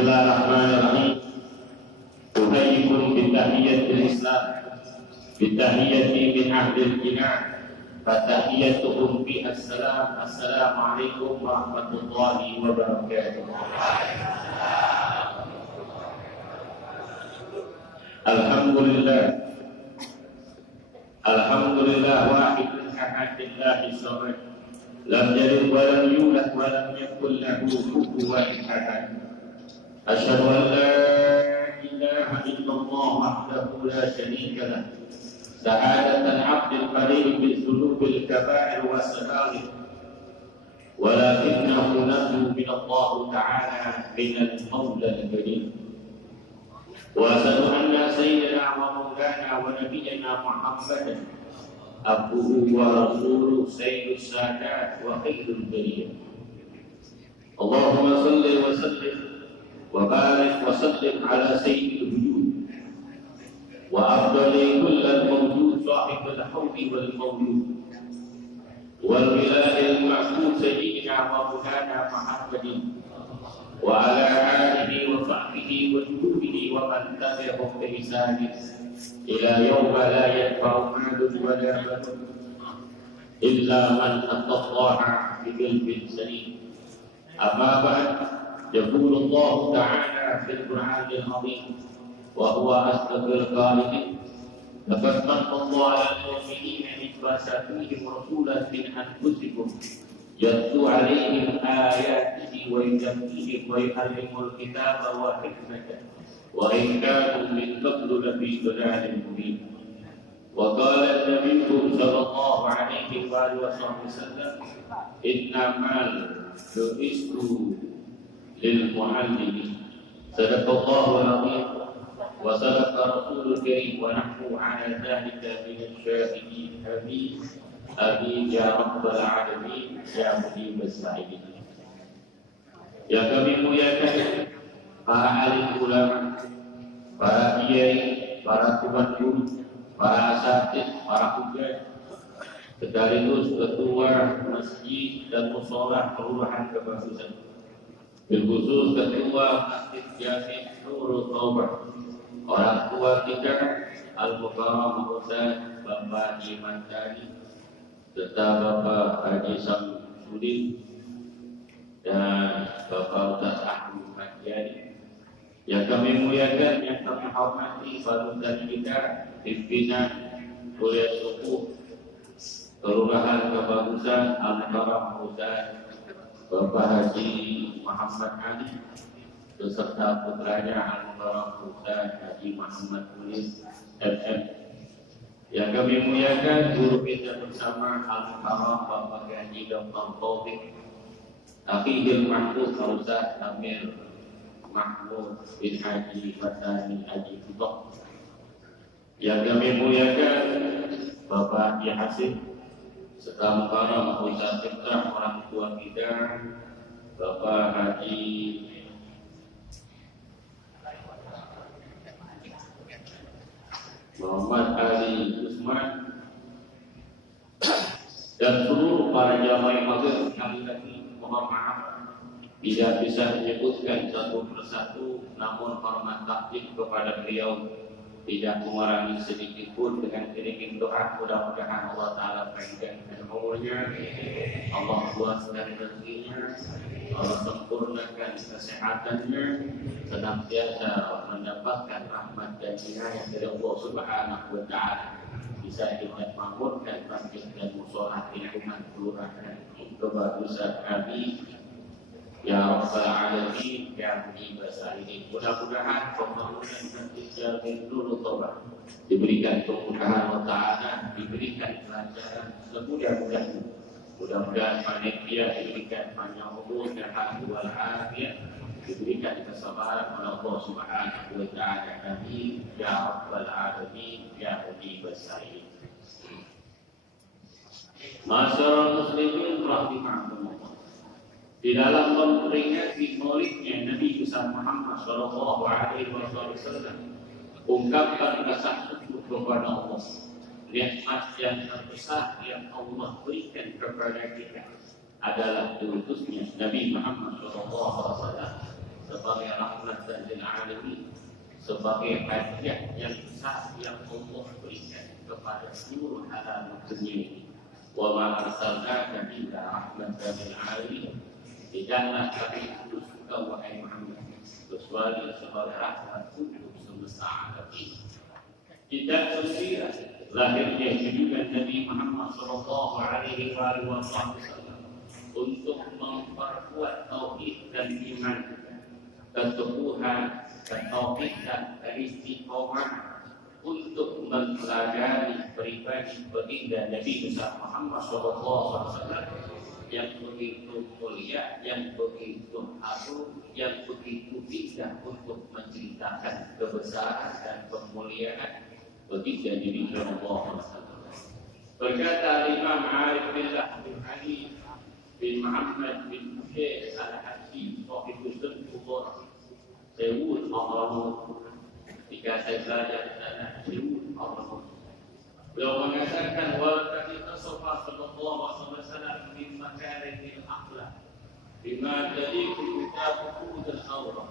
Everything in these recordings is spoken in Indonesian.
Bismillahirrahmanirrahim. Uhayyikum bitahiyyatil Islam, bitahiyyati min ahlil jinnah, fatahiyyatuhum bi assalam. Assalamualaikum warahmatullahi wabarakatuh. Alhamdulillah, alhamdulillah wahidun ahadillahi samad, lam yalid wa lam yulad wa lam yakul lahu kufuwan ahad. Asyhadu an la ilaha illallah wahdahu la syarika lah, sa'adatan 'abdil qalil bil dhunubil kaba'ir wa sadair, walakinnahu nabiyyu min Allah ta'ala min al-mawla al-karim. Wa asyhadu anna sayyidina wa maulana wa nabiyyana Muhammadan abduhu wa rasuluhu sayyidus sadat wa khairul bariyah. Allahumma salli wa sallim wa barik wa sallim ala sayyidil wujud wa afdali kullal mawjud sahibul hawli wal mawlud wal wilayil ma'bud sayyidina wa maulana Muhammadin wa ala alihi wa sahbihi wa junubihi wa man tabi'ahum bi ihsanin ila yawma la yanfa'u malun wa la banun illa man attallaha bi qalbin salim. Amma ba'd, yaqulu Allah ta'ala fil Qur'anil 'azim wa huwa asdaqul qa'ilin, laqad manna Allahu 'alal mu'minina idh ba'atha fihim rasulan min anfusikum yatlu 'alaihim ayatihi wa yuzakkihim wa yu'allimuhumul kitaba wal hikmata wa in kanu min qablu lafi dhalalin mubin. Wa qala an-nabiyyu sallallahu alaihi wa sallam, innamal bu'istu lil mu'allimin. Sadaqallahu al-'azim wa sadaqa rasulul karim wa nahnu 'ala dhalika min asy-syahidin. Amin ya rabbal alamin ya mujibas sa'ilin. Yang kami muliakan para alim ulama, para kiai, para tuan guru, para asatidz, para hujjah, sekaligus ketua masjid dan musholah kelurahan Kebagusan, khusus ketua masjid Jami' Nurul Taubat, orang tua kita Al-Mukarram Ustaz Bapak Iman Tani serta Bapak Haji Samsudin dan Bapak Ustaz Ahmad Madiani. Yang kami muliakan, yang kami hormati panutan kita, pimpinan kuliah suku Kelurahan Kebagusan Al-Mukarram Ustaz Bapak Haji Muhammad Ali beserta putranya Al-Mukarram Ustaz Haji Muhammad Mulis MM. Yang kami muliakan guru kita bersama Al-Mukarram Bapak Haji Dr. Taufik Akhidil Mahfuz Ustaz Amir Mahmud bin Haji Fatani Haji Futok. Yang kami muliakan Bapak Haji Hasim serta Mukarram Ustaz Iftah, orang tua kita Bapak Haji Muhammad Ali Usman dan seluruh para jamaah yang hadir. Sekali lagi mohon maaf tidak bisa menyebutkan satu persatu, namun hormat takdim kepada beliau tidak mengurangi sedikit pun dengan iring doa. Mudah-mudahan Allah Ta'ala panjangkan umurnya, Allah luaskan rezekinya, Allah sempurnakan kesehatannya, senantiasa mendapatkan rahmat dan inayah dari Allah Subhanahu wa Ta'ala. Bisa kita makmurkan masjid dan musholah lingkungan kelurahan Kebagusan kami ya rabbal alamin ya mujibas sa'ilin. Mudah-mudahan pembangunan masjid Jami' Nurul Taubat diberikan kemudahan Allah Ta'ala, diberikan kelancaran semudah-mudahnya. Mudah-mudahan panitia diberikan panjang umur dan wal afiyah, diberikan kesabaran oleh Allah Subhanahu wa Ta'ala. Amin ya rabbal alamin ya mujibas sa'ilin. Masyarakat muslimin rahimakumullah, di dalam memperingati maulidnya Nabi besar Muhammad sallallahu alaihi wasallam, ungkapkan rasa syukur kepada Allah, nikmat yang terbesar yang Allah berikan kepada kita adalah diutusnya Nabi Muhammad sallallahu alaihi wasallam sebagai rahmat dan lil alamin, sebagai hadiah yang besar yang Allah berikan kepada seluruh alam dunia ini. Wa ma arsalnaka illa rahmatan lil alamin. Tidaklah kami utus engkau wahai Muhammad kecuali sebagai rahmat untuk semesta alam ini. Tidak terkira lahirnya junjungan Nabi Muhammad sallallahu alaihi wasallam untuk memperkuat tauhid dan iman, keteguhan, ketauhidan, keistiqomahan, untuk mempelajari pribadi baginda Nabi besar Muhammad sallallahu alaihi wasallam yang begitu mulia, yang begitu agung, yang begitu indah untuk menceritakan kebesaran dan kemuliaan baginda Nabi sallallahu alaihi wasallam. Berkata Imam Arif Billah bin Ali bin Muhammad bin Syekh Al-Haji Sahibul Kubur Sewul Mahramud, ketika saya belajar di sana Sewul Mahramud, beliau mengatakan wa ketika Rasulullah sallallahu alaihi wasallam min makarimil akhlak bima tadiqu kitabuhu dan aurah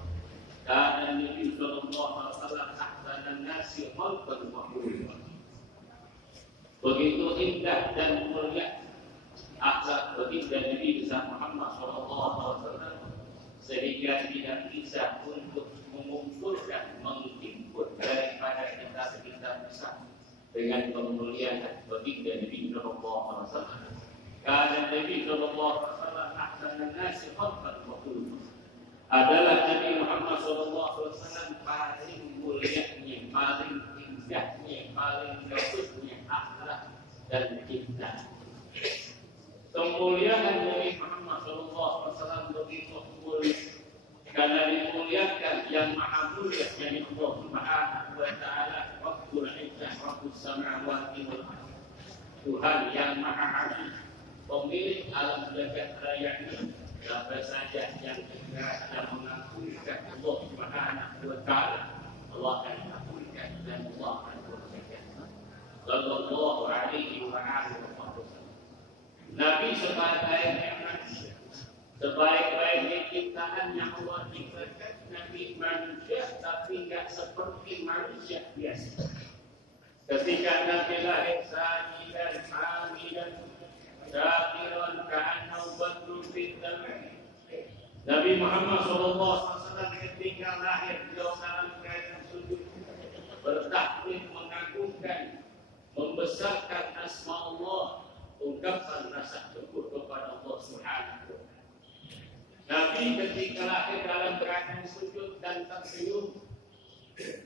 kana Nabi sallallahu alaihi wasallam ahsanan nasi khalqan wa khuluqan. Begitu indah dan mulia akhlak baginda Nabi besar Muhammad sallallahu alaihi wasallam sehingga tidak bisa untuk mengumpulkan, menghimpun daripada kitab-kitab besar dengan kemuliaan baginda Nabi sallallahu alaihi wasallam. Karena Nabi sallallahu alaihi wasallam ahsanan nasi khalqan wa khuluqan, adalah Nabi Muhammad sallallahu alaihi wasallam paling mulianya, paling indahnya, paling bagusnya akhlak dan cinta. Kemuliaan Nabi Muhammad sallallahu alaihi wasallam begitu mulia karena dimuliakan yang maha mulia, yakni Allah Subhanahu wa taala, Rabbul Izzah, Rabbus Samawati wal Ardh, Tuhan yang maha agung, pemilik alam jagat raya ini. Siapa saja yang tidak dan mengakuikan Allah Subhanahu wa taala, Allah akan mengakuikan dan Allah akan mengakuikan. Sallallahu alaihi wa alihi wasallam. Nabi sebaik-baiknya manusia, sebaik-baiknya ciptaan yang Allah ciptakan, Nabi manusia tapi tidak seperti manusia biasa. Ketika Nabi lahir sajidan, hamidan, syakiran, ka'annahu badrun bintang. Nabi Muhammad SAW ketika lahir beliau dalam keadaan sujud, bertakbir, mengagungkan, membesarkan asma Allah, ungkapkan rasa syukur kepada Allah Subhanahu wa taala. Nabi ketika lahir dalam keadaan sujud dan tersenyum,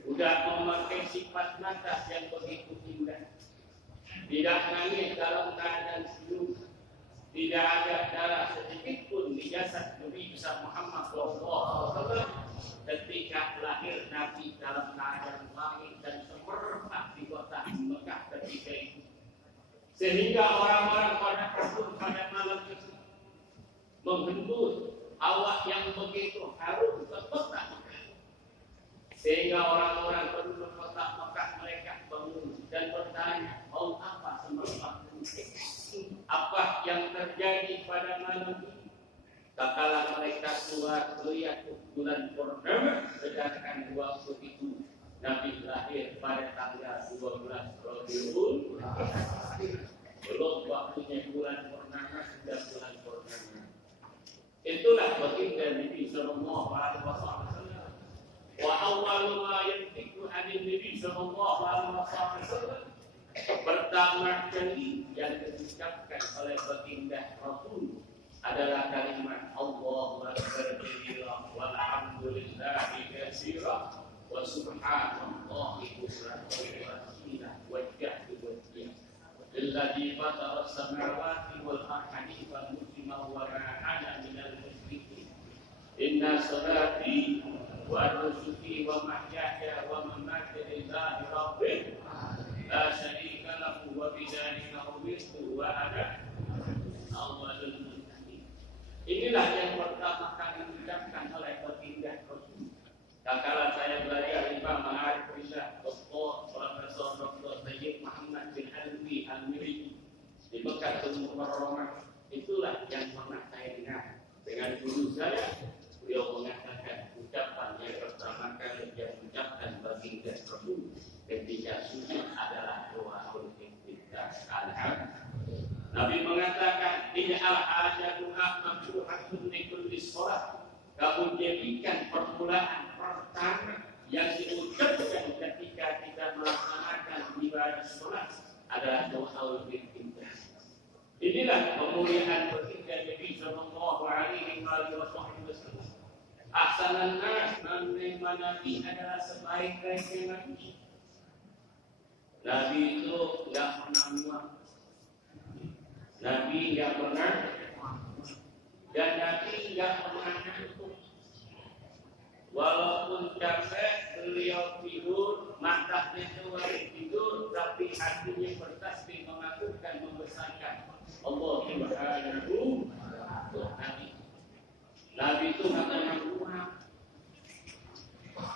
sudah memakai sifat mata yang begitu indah. Tidak nangis dalam keadaan senyum, tidak ada darah sedikit pun di jasad Nabi besar Muhammad SAW. Ketika lahir Nabi dalam keadaan wangi dan semerbak di kota Mekah ketika itu, sehingga orang-orang pada takut pada malam itu menghembus awak yang begitu harum ke kota Mekah, sehingga orang-orang penduduk kota Mekah mereka bangun dan bertanya, mau apa semerbak ini? Apa yang terjadi pada malam ini? Tatkala mereka keluar melihat bulan purnama, sedangkan waktu itu Nabi lahir pada tanggal 12 Rabiul Awal. Belum waktunya bulan purnama, sudah bulan purnama. Itulah baginda Nabi sallallahu alaihi wasallam. Wa awwalu ma yantiqu 'anil Nabi sallallahu alaihi wasallam, pertama kali yang diucapkan oleh baginda Rasul adalah kalimat Allahu akbar kabira walhamdulillahi katsira wa subhanallahi bukratan wa asila wajjahtu wajhiya alladhi fatara as-samawati wal ardi muslima wa ma ana minal musyrikin. Inna salati wa nusuki wa mahyaya wa mamati lillahi rabbil la syarika lahu wa bidzalika umirtu wa ana awwalul muslimin. Inilah yang pertama kali diucapkan oleh baginda Rasul. Tatkala saya belajar Imam Arif Billah, Profesor Dr. Sayyid Muhammad bin Alwi Al-Miriji di Mekah Mukarramah, itulah yang pernah saya dengar dengan guru saya. Beliau mengatakan Nabi mengatakan, ij'al hajatuka maftuhatun li kulli shalah. Kamu jadikan permulaan pertama yang diucapkan ketika kita melaksanakan ibadah salat adalah doa berzikir. Inilah kemuliaan berzikir Nabi sallallahu alaihi wasallam. Ahsanan nas, Nabi adalah sebaik-baiknya manusia. Nabi itu tidak pernah muak. Nabi tidak pernah, dan Nabi tidak pernah ngantuk. Walaupun capek, beliau tidur, matanya itu tidur, tapi hatinya bertasbih mengagungkan, membesarkan Allah Subhanahu wa Ta'ala. Nabi itu tidak pernah muak.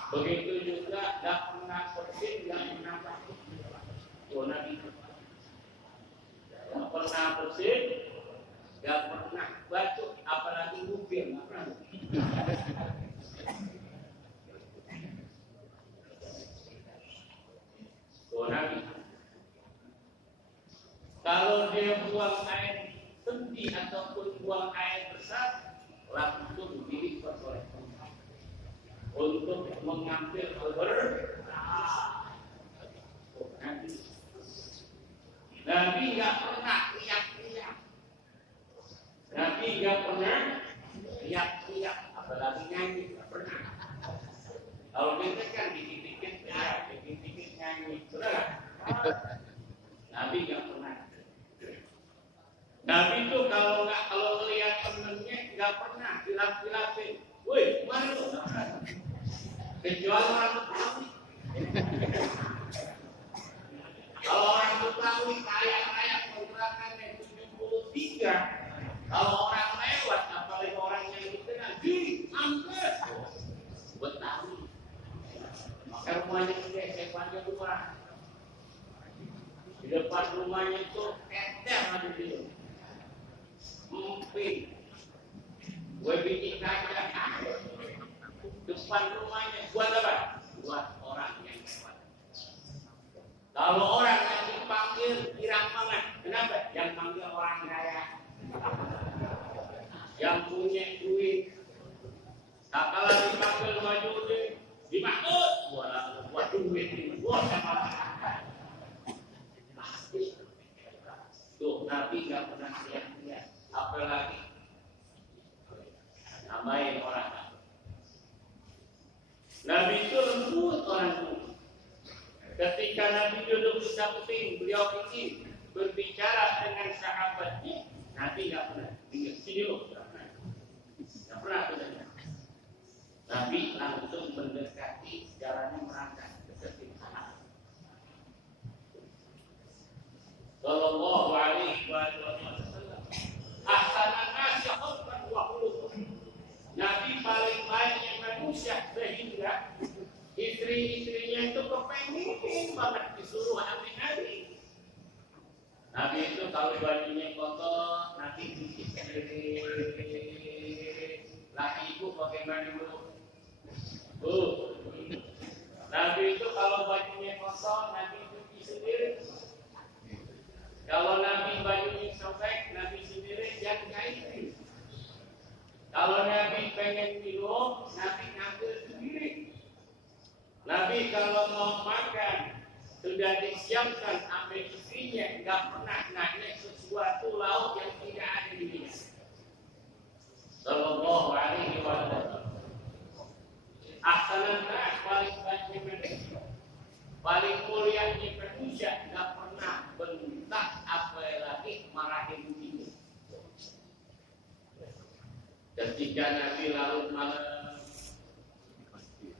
Begitu juga tidak pernah bersin, tidak pernah takut. Nabi tidak pernah bersin, tidak pernah batuk, apalagi ngupil, tidak pernah. Nabi, kalau dia buang air kencing ataupun buang air besar, langsung dilipat oleh Allah untuk mengambil keberkahan. Nabi nggak pernah teriak-teriak. Nabi nggak pernah teriak-teriak, apalagi nyanyi, nggak pernah. Kalau kita kan dikit-dikit teriak, dikit-dikit nyanyi, sudah. Nabi nggak pernah. Nabi itu kalau lihat temennya nggak pernah dilap-dilapin. Woi, mana lo? Kecuali orang Betawi. Kalau orang Betawi kaya kontrakannya 73. Kalau orang lewat, apalagi orang yang dikenal, angkat. Betawi. Maka rumahnya gede, sepanjang rumah. Di depan rumahnya itu eter ada dia. Mungkin gue bikin kaca depan rumahnya buat apa? Buat orang yang lewat. Kalau orang yang dipanggil girang banget, kenapa? Yang panggil orang kaya, yang punya duit. Tak kalah dipanggil maju dimaksud buat duit ini, buat apa? Tuh Nabi nggak pernah lihat, apalagi namain orang. Nabi itu lembut orangnya. Ketika Nabi duduk di samping, beliau ingin berbicara dengan sahabatnya. Nabi nggak pernah. Sini loh, nggak pernah benar. Nabi langsung mendekati, jalannya merangkak deketin sahabat. Sallallahu alaihi wasallam. Ahsanan nasi khalqan wa khuluqan. Nabi paling baiknya manusia sehingga istri-istrinya itu kepengen banget disuruh ambil Nabi. Nabi itu kalau bajunya kotor, Nabi cuci sendiri. Laki ibu bagaimana dulu? Nabi itu kalau bajunya kotor, Nabi cuci sendiri. Kalau Nabi bajunya sobek, Nabi sendiri yang jahit. Kalau Nabi pengen minum, Nabi ngambil sendiri. Nabi kalau mau makan, sudah disiapkan ambil istrinya, nggak pernah nanya sesuatu lauk yang tidak ada di dia. Sallallahu alaihi wasallam. Ahsanan nas, paling baik manusia, paling mulia di manusia, nggak pernah bentak apalagi marahin dia. Ketika Nabi larut malam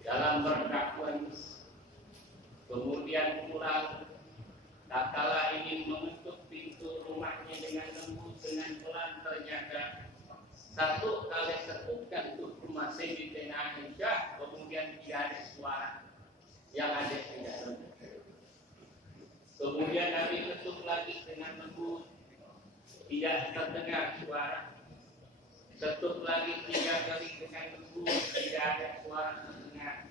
dalam berdakwah, kemudian pulang, tak kala ingin mengetuk pintu rumahnya dengan lembut, dengan pelan, ternyata satu kali ketukkan tuh rumah Sayyidatina Aisyah, kemudian tidak ada suara, yang ada tidak lembut. Kemudian Nabi ketuk lagi dengan lembut, tidak terdengar suara. Ketuk lagi 3 kali dengan lembut, tidak ada suara terdengar.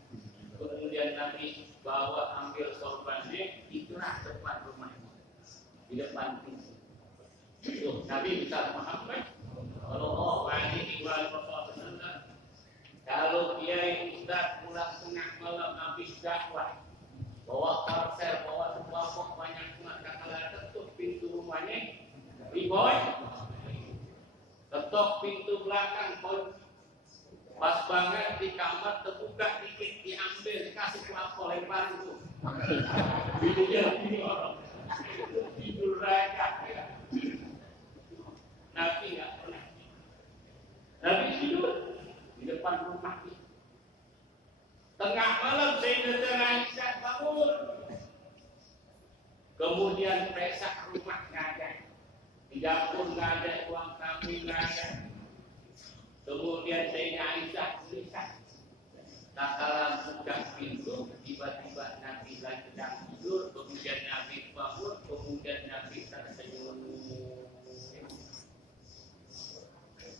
Kemudian Nabi bawa ambil sorbannya, itulah depan rumahnya, di depan pintu. Nabi besar Muhammad Sallallahu Alaihi Wasallam. Kalau kiai ustaz pulang tengah malam habis dakwah, bawa parsel, bawa sembako banyak banget, kalau tutup pintu rumahnya, riboy, ketok pintu belakang, pas banget di kamar terbuka dikit, diambil, dikasih kelapa lebar itu. Tidur rakyat. Nabi nggak pernah. Nabi tidur di depan rumah kita. Tengah malam Sayyidatina Aisyah bangun. Kemudian pesak rumah nggak ada. Di dapur nggak ada, ruang tamu nggak ada. Kemudian Sayyidatina Aisyah tulisan. Tak kala buka pintu, tiba-tiba Nabi lagi sedang tidur, kemudian Nabi bangun, kemudian Nabi tersenyum.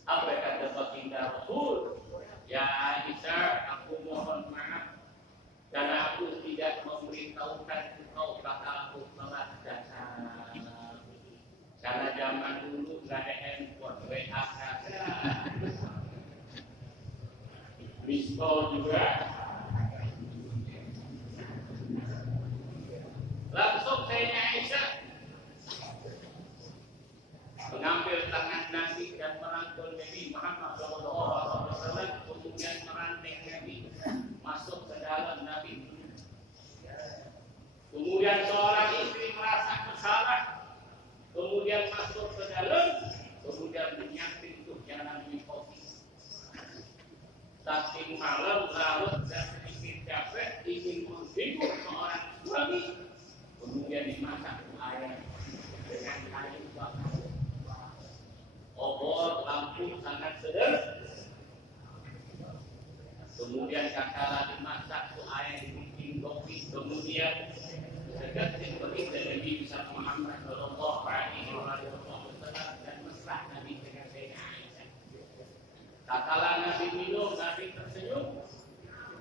Apa kata baginda Rasul? Ya Aisyah, aku mohon maaf karena aku tidak memberitahukan engkau bakal aku telat datang. Karena zaman dulu nggak ada handphone, WA saja. Pistol juga. Langsung Sayyidatina Aisyah mengambil tangan Nabi dan merangkul Nabi Muhammad SAW, kemudian meranting Nabi masuk ke dalam Nabi. Kemudian seorang istri merasa bersalah, kemudian masuk ke dalam, kemudian menyiapkan untuk jangan dikopi. Saking malam larut dan sedikit capek ingin menghibur seorang suami, kemudian dimasak ayam dengan kayu bakar. Obor lampu sangat sederhana. Kemudian kakala dimasak tu ayam dibikin kopi, kemudian seketik begitu Nabi besar Muhammad Sallallahu Alaihi Wasallam dan mesra Nabi dengan Sayyidatina Aisyah. Kakala Nabi minum, Nabi tersenyum.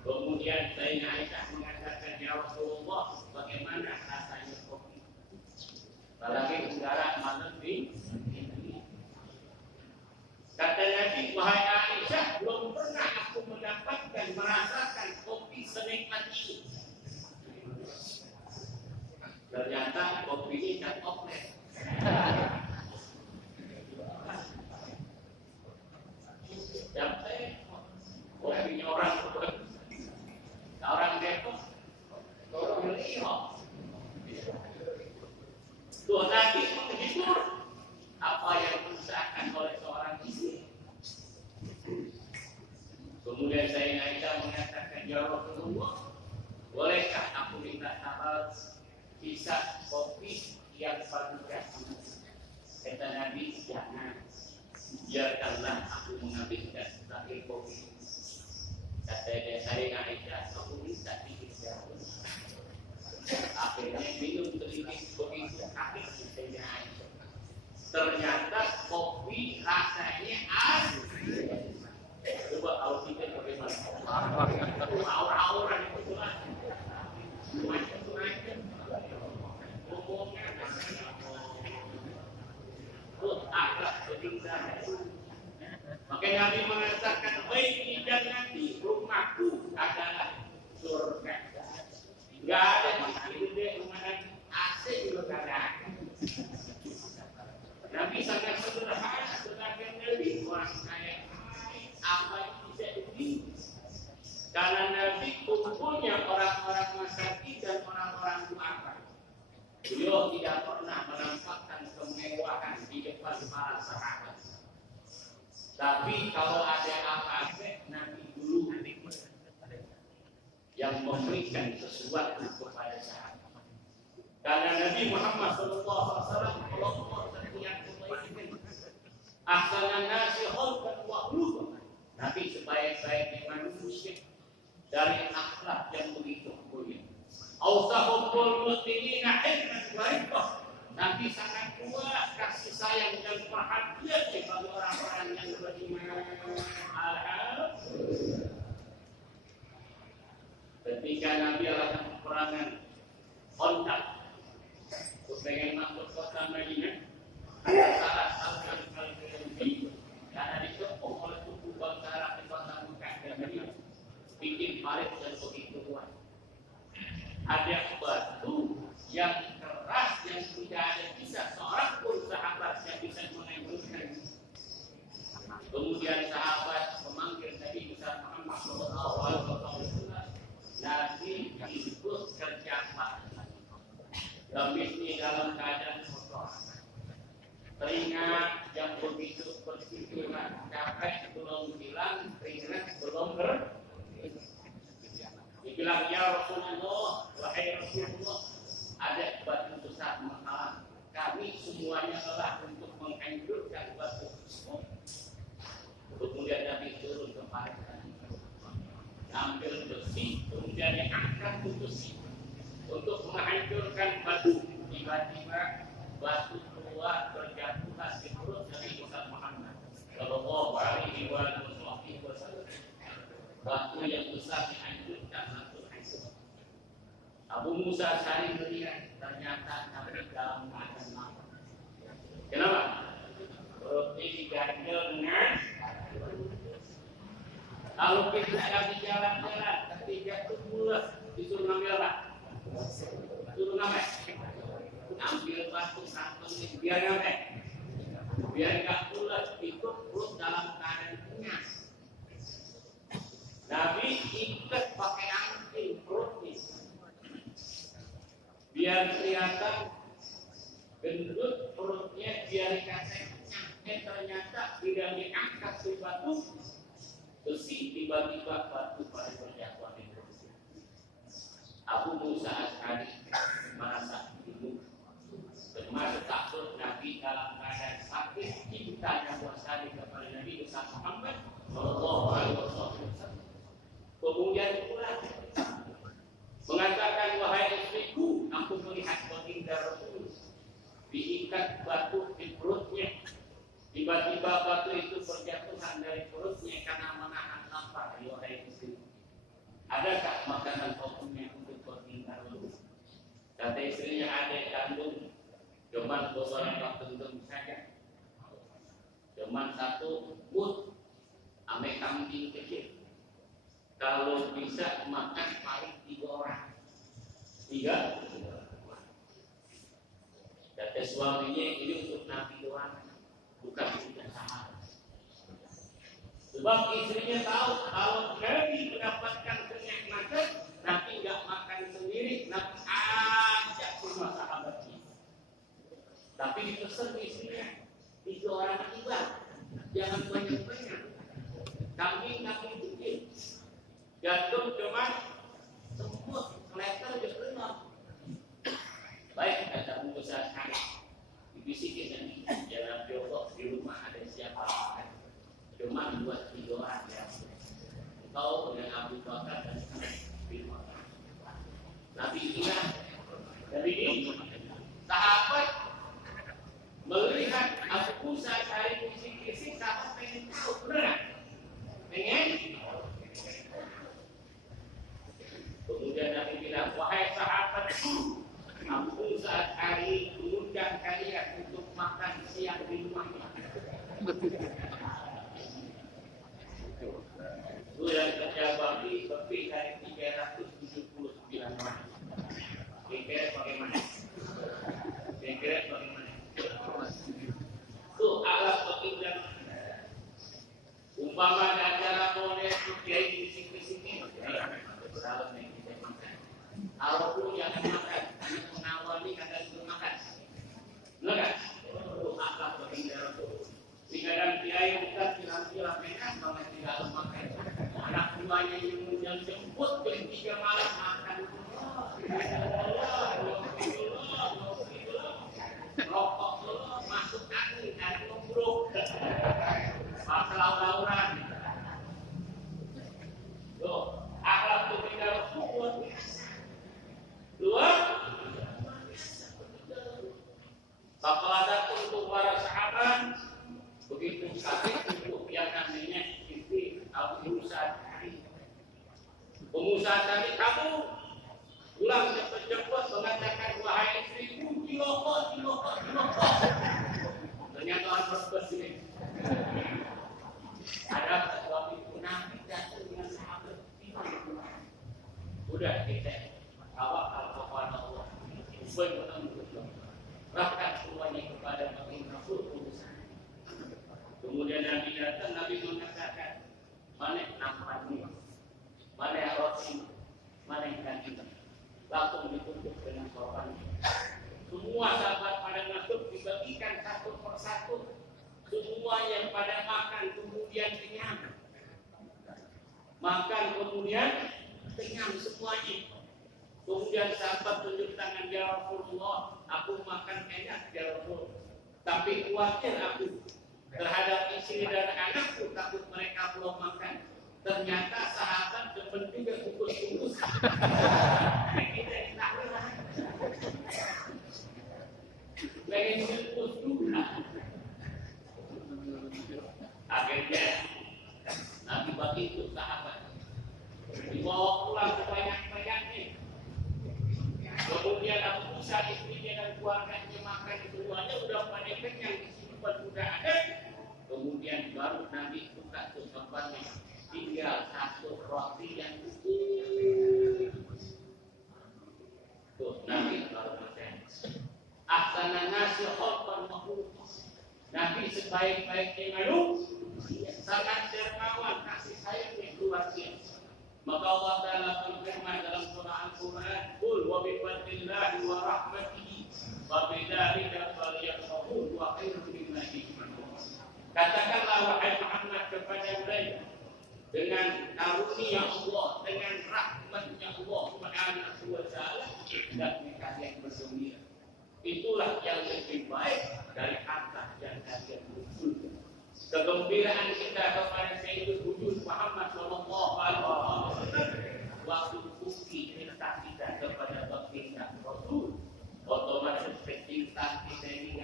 Kemudian Sayyidatina Aisyah mengatakan, ya Rasulullah, bagaimana rasanya kopi? Apalagi udara malam di kata Nabi, wahai Aisyah, belum pernah aku mendapatkan, merasakan kopi senikmat ini. Ternyata kopi ini tak oplet. Kopinya orang Depok, orang Liok. Tuh Nabi menghibur apa yang diusahakan oleh seorang istri. Kemudian Sayyidatina Aisyah mengatakan, ya Rasulullah, bolehkah aku minta sabar sisa kopi yang paling kasih? Kata Nabi, jangan. Biarkanlah aku menghabiskan satu kopi. Kata Sayyidatina Aisyah, aku minta sedikit jauh. Akhirnya minum sedikit begitu akhir Sayyidatina Aisyah. Ternyata kopi rasanya asli. Coba kalau kita bagaimana? Aura-aura itu lah. Macam-macam. Umumnya akhlak beribadah. Maka Nabi mengatakan, baik dan nanti rumahku adalah surga. Enggak ada di sini rumah Nabi AC juga enggak ada. Nabi sangat sederhana, sedangkan Nabi orang kaya. Apa yang bisa dibeli? Karena Nabi kumpulnya orang-orang masyarakat dan orang-orang duafa. Beliau tidak pernah menampakkan kemewahan di depan para sahabat. Tapi kalau ada apa-apa, Nabi dulu yang memberikan sesuatu kepada sahabat. Karena Nabi Muhammad SAW ahsanan nasi khalqan wa khuluqan. Nabi sebaik-baiknya manusia dari akhlak yang begitu mulia. Awsahul muslimina ilman wa rifqah. Nabi sangat kuat kasih sayang dan perhatian kepada orang-orang yang beriman. Ketika Nabi adalah peperangan kontak, pengen masuk kota Madinah, ada salah Kemudian sahabat memanggil Nabi Muhammad SAW. Nabi disebut kerja Gamis ini dalam keadaan kotor. Teringat yang begitu bersikuran, capek belum hilang, teringat belum dibilang ya Rasulullah, wahai Rasulullah, ada batu besar menghalang. Kami semuanya lelah untuk menghancurkan batu tersebut. Kemudian Nabi turun ke padang, ambil besi, kemudian diangkat besi untuk menghancurkan batu. Tiba-tiba batu keluar berjatuhan di perut Nabi Muhammad Sallallahu Alaihi Wasallam. Batu yang besar dihancurkan langsung hancur. Abu Musa Asy'ari melihat ternyata Nabi dalam keadaan lapar. Kenapa? Perutnya diganjel dengan. Kalau kita lagi jalan-jalan, ketika itu mulus disuruh ngambil apa? Suruh ngambil. Ambil batu satu biar ngambil. Biar nggak mulus, ikut perut dalam keadaan kenyang. Nabi ikat pakai anting perutnya. Biar kelihatan gendut perutnya, biar dikasih kenyang. Ternyata tidak diangkat si batu besi, tiba-tiba batu pada berjatuhan di perutnya. Abu Musa Asy'ari merasa bingung, termasuk takut Nabi dalam keadaan sakit, cintanya puasanya kepada Nabi Muhammad Sallallahu Alaihi Wasallam. Kemudian pulang mengatakan, wahai istriku, aku melihat baginda Rasul diikat batu di perutnya. Tiba-tiba batu itu berjatuhan dari perutnya karena menahan lapar. Wahai istriku, adakah makanan pokoknya untuk baginda Rasul? Kata istrinya, ada kandung, cuman beberapa genggam saja, cuman satu mut, ame kambing kecil. Kalau bisa makan paling 3 orang. 3. Kata suaminya, ini untuk Nabi doang, bukan untuk sahabat. Sebab istrinya tahu kalau Nabi mendapatkan kenikmatan, Nabi nggak makan sendiri, Nabi ajak semua sahabatnya. Tapi dipesan istrinya, 3 orang tiba, jangan banyak-banyak. Kambing kecil. Gandum cuma semut, kleter juga benar. Baik, kata Abu Musa Asy'ari, dibisikin nanti jangan jongkok di rumah ada siapa? Cuma buat 3 orang ya. Engkau dengan Abu Bakar dan Umar. Nabi bilang, dari ini sahabat melihat Abu Musa Asy'ari bisik-bisik, sahabat pengen tahu, benar? Pengen? Kemudian Nabi bilang, wahai sahabatku, Abu Musa Asy'ari mengundang kalian untuk makan siang di rumahnya. Itu yang kerja babi lebih dari 379 orang. Kira-kira bagaimana? Itu alat pekerjaan. Umpama acara boleh kiai bisik-bisikin. Kalau pun jangan makan, mengawali kata itu makan. Benar kan? Itu akhlak baginda Rasul. Kadang kiai bukan bilang-bilang mereka kalau tidak makan. Anak buahnya yang jemput jam 3 malam makan. Rokok dulu, masuk angin, ada ngobrol. Masalah-lauran. Tuh, akhlak baginda Rasul. 2, Bapak untuk para sahabat begitu sakit untuk yang namanya istri Abu Musa Asy'ari. Abu Musa Asy'ari, kamu pulang cepat-cepat mengatakan, wahai istriku, dilokok. Ternyata orang berbes ini. Ada sesuatu itu Nabi datang dengan sahabat. Udah kita tawakal kepada Allah. Bahkan semuanya kepada baginda Rasul. Kemudian Nabi datang Nabi mengatakan, mana namanya, mana roti, mana ikan kita. Langsung ditunjuk dengan sorbannya. Semua sahabat pada masuk dibagikan satu persatu. Semua yang pada makan kemudian kenyang. Makan kemudian kenyang semuanya. Kemudian sahabat tunjuk tangan, ya Rasulullah, aku makan enak ya Rasul. Tapi khawatir aku terhadap istri dan anakku, takut mereka belum makan. Ternyata sahabat demen juga kukus-kukus. Kita ditahan. Pengen kukus juga. Akhirnya Nabi bagi itu sahabat. Dibawa pulang sebanyak-banyaknya. Kemudian Abu Musa, istrinya dan keluarganya makan semuanya udah pada kenyang, di sini pun sudah ada. Kemudian baru Nabi buka tutupannya, tinggal satu roti yang utuh. Tuh Nabi baru makan. Ahsana nasi khalqan makhluqan. Nabi sebaik-baiknya manusia, sangat dermawan, kasih sayangnya luar biasa. Maka Allah Ta'ala berfirman dalam surah Al-Quran, Qul wa bifadlillahi wa rahmatihi wa bidzalika falyafrahu wa khairun mimma yajma'un. Katakanlah wahai Muhammad kepada mereka, dengan karunia Allah, dengan rahmatnya Allah Subhanahu wa Ta'ala, hendaknya kalian bergembira. Itulah yang lebih baik dari harta yang kalian kumpulkan. Kegembiraan kita kepada Sayyidul Wujud Muhammad sallallahu alaihi wasallam waktu bukti cinta kita kepada baginda Rasul, otomatis cinta kita ini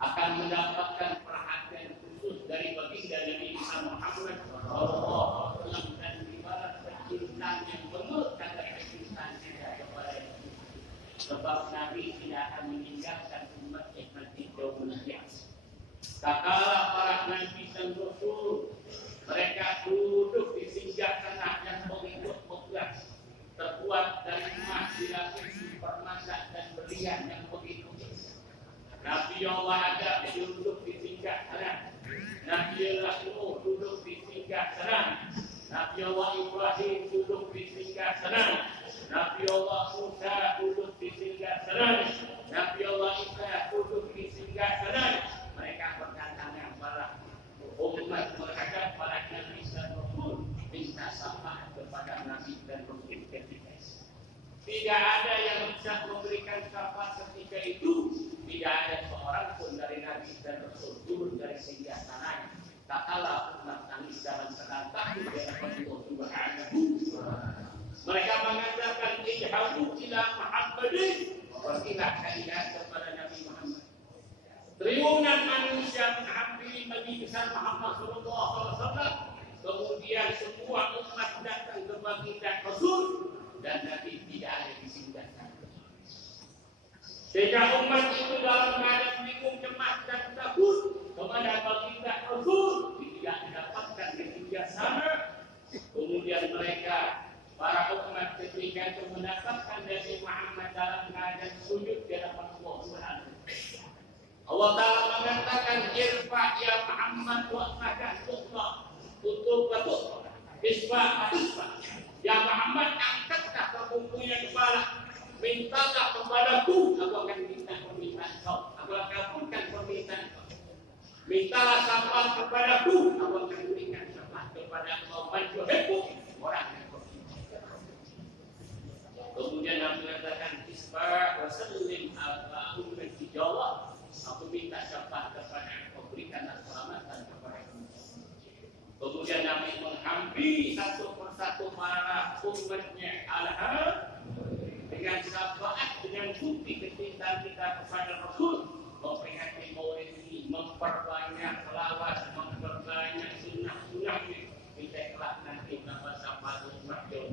akan mendapatkan perhatian khusus dari baginda Nabi Muhammad sallallahu alaihi wasallam, dan ibarat kecintaan yang menurutkan dari kecintaan kita kepada Nabi. Sebab Nabi tidak akan meninggalkan umatnya nanti jauh kiamat. Tatkala para nabi dan rasul mereka duduk di singgasana yang mengikut megah, terbuat dari emas, dilapisi permata dan berlian yang begitu. Nabi Allah Adam duduk di singgasana, Nabi Allah Nuh duduk di singgasana, Nabi Allah Ibrahim duduk di singgasana, Nabi Allah Musa duduk di singgasana, Nabi Allah Isa duduk di singgasana. Mereka berdatangan para umat menghadap para nabi dan rasul, minta syafaat kepada nabi dan rasul ketika itu. Tidak ada yang bisa memberikan syafaat ketika itu. Tidak ada seorang pun dari nabi dan rasul turun dari singgasananya. Tatkala umat tangis dalam keadaan takut di hadapan Allah Subhanahu. Mereka mengatakan ijhabu ila Muhammadin, pergilah kalian kepada Nabi Muhammad. Triliunan manusia menghampiri Nabi besar Muhammad sallallahu alaihi wasallam. Kemudian semua umat datang ke baginda Rasul dan Nabi tidak ada di singgasana. Sehingga umat itu dalam keadaan bingung, cemas dan takut kepada baginda Rasul, tidak didapatkan di singgasana. Kemudian mereka para umat ketika itu mendapatkan Nabi Muhammad dalam keadaan sujud di hadapan Allah Subhanahu. Allah Ta'ala mengatakan irfa ya Muhammad wa makan tukma tutup batuk isfa isfa ya Muhammad, angkatlah kamu punya kepala, mintalah kepadaku, aku akan minta permintaan kau, aku akan kabulkan permintaan kau. Mintalah syafaat kepadaku, aku akan berikan syafaat kepada kau. Manjuhebu orang yang kemudian Nabi mengatakan isfa wa sallim ala ummati Jawa. Aku minta syafaat kepada engkau, berikanlah keselamatan kepada engkau. Kemudian Nabi menghampiri satu persatu para umatnya dengan syafaat, dengan bukti kecintaan kita kepada Rasul, memperingati Maulid ini, memperbanyak selawat, memperbanyak sunnah-sunnahnya. Kita kelak nanti dapat syafaat umat Jawa.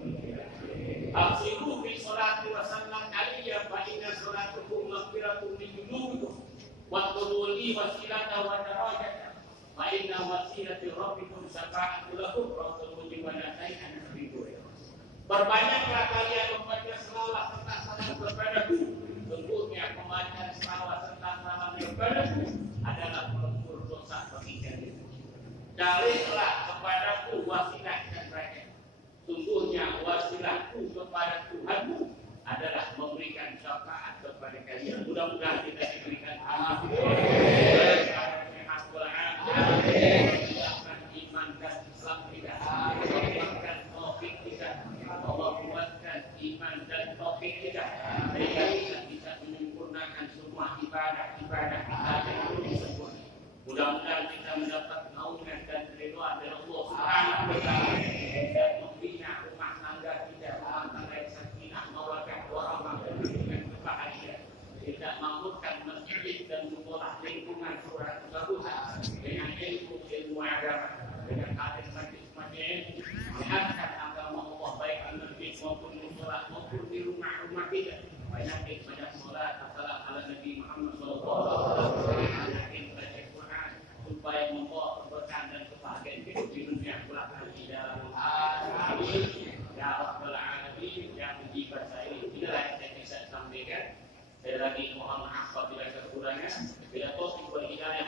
Absiru bi sholati wa sallam alaiya fa inna sholatukum maghfiratun min dunubikum. Wattubuli wasilata wa darajata fa inna wasilati rabbikum syafa'atu lakum rasulun wa nasai'an bihi. Perbanyaklah kalian membaca selawat serta salam kepadaku. Sungguhnya pembacaan selawat serta salam kepadaku adalah pelebur dosa bagi kalian. Dalihlah kepadaku wasilah dan rakyat. Sungguhnya wasilahku kepada Tuhanmu adalah memberikan syafaat kepada kalian. Mudah-mudahan kita diberikan amin. Silakan iman dan Islam kita. Kuatkan taufik kita. Allah kuatkan iman dan taufik kita. Sehingga kita bisa menyempurnakan semua ibadah kita yang lebih sempurna. Mudah-mudahan kita mendapat naungan dan keridhaan dari Allah Subhanahu wa taala dan membina rumah tangga kita, rumah tangga yang sakinah, mawaddah, warahmah dengan kebahagiaan. Tidak mampukan masjid dan sekolah lingkungan surah tersebut dengan ilmu agama, dengan hadis majlis-majlis mengangkat agama Allah baik di masjid maupun di sekolah maupun di rumah-rumah kita. Banyak sholat, salam ala Nabi Muhammad sallallahu alaihi wasallam. Supaya membawa keberkahan dan kebahagiaan hidup di dunia kelak nanti dalam amin ya rabbal alamin ya mujibah saya inilah yang saya bisa sampaikan. Saya lagi mohon maaf apabila kekurangan bila taufik wal hidayah